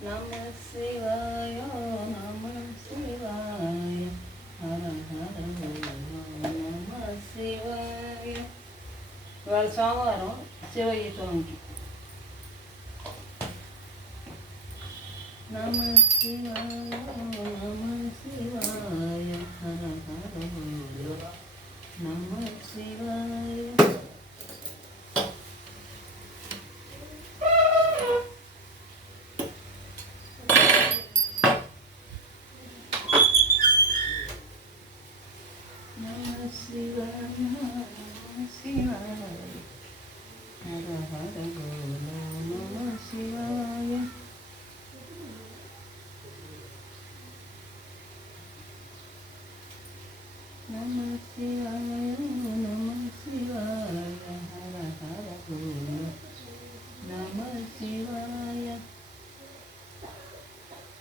நம சிவாய நம சிவாய ஹர ஹர நம சிவாய இவாள் சாங்காரம் சிவகீதம் நம சிவ శివాయ నమ శివాయ హర హర బోలో నమ శివాయ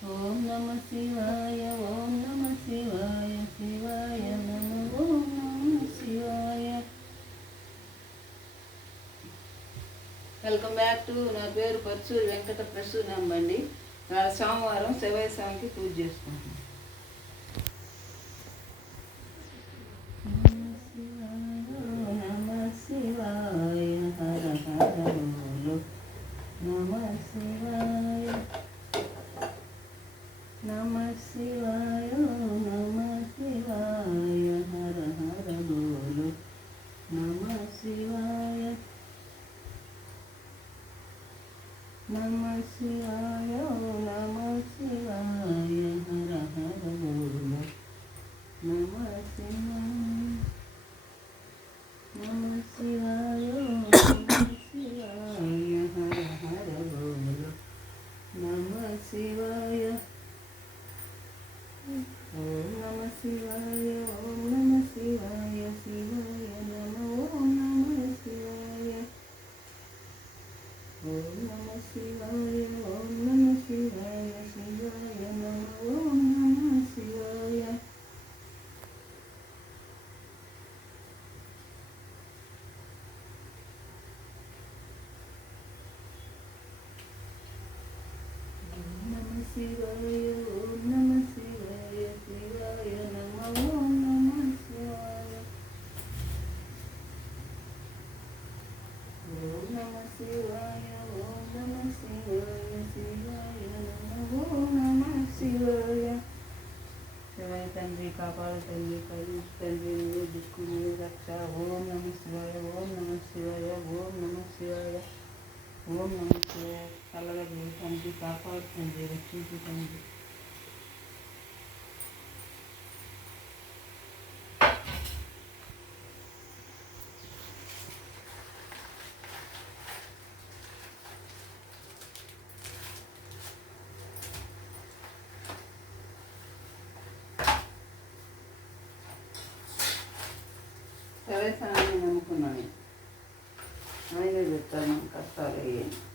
ఓం నమ శివాయ ఓం నమ శివాయ శివాయ నమ ఓం నమ శివాయ వెల్కమ్ బ్యాక్ టు నా పేరు పర్చూరి వెంకట ప్రసూనంబండి ఇవాళ సోమవారం శివయ్య స్వామికి పూజ చేసుకుంటున్నాను நம சிவாயோ நம சிவாய ஹர ஹர போலோ நம சிவாய நம சிவாயோ நம சிவாய ஹர ஹர போலோ நம சிவாய நம சிவாய శివాయ ఓం నమ శివాయ శివాయ నమ ఓం నమ శివాయ ఓం నమ శివాయ ఓం నమ శివాయ శివాయ నమ ఓం నమ శివాయ శివాయ తండ్రి కాపాడు తండ్రి కలు తండ్రి నువ్వు దిక్కు నువ్వు రక్ష ఓం నమ శివాయ ఓం నమ శివాయ ఓం నమ శివాయ ఓం నమ శివాయ చల్లగా ないで絶対なんかしたらいい。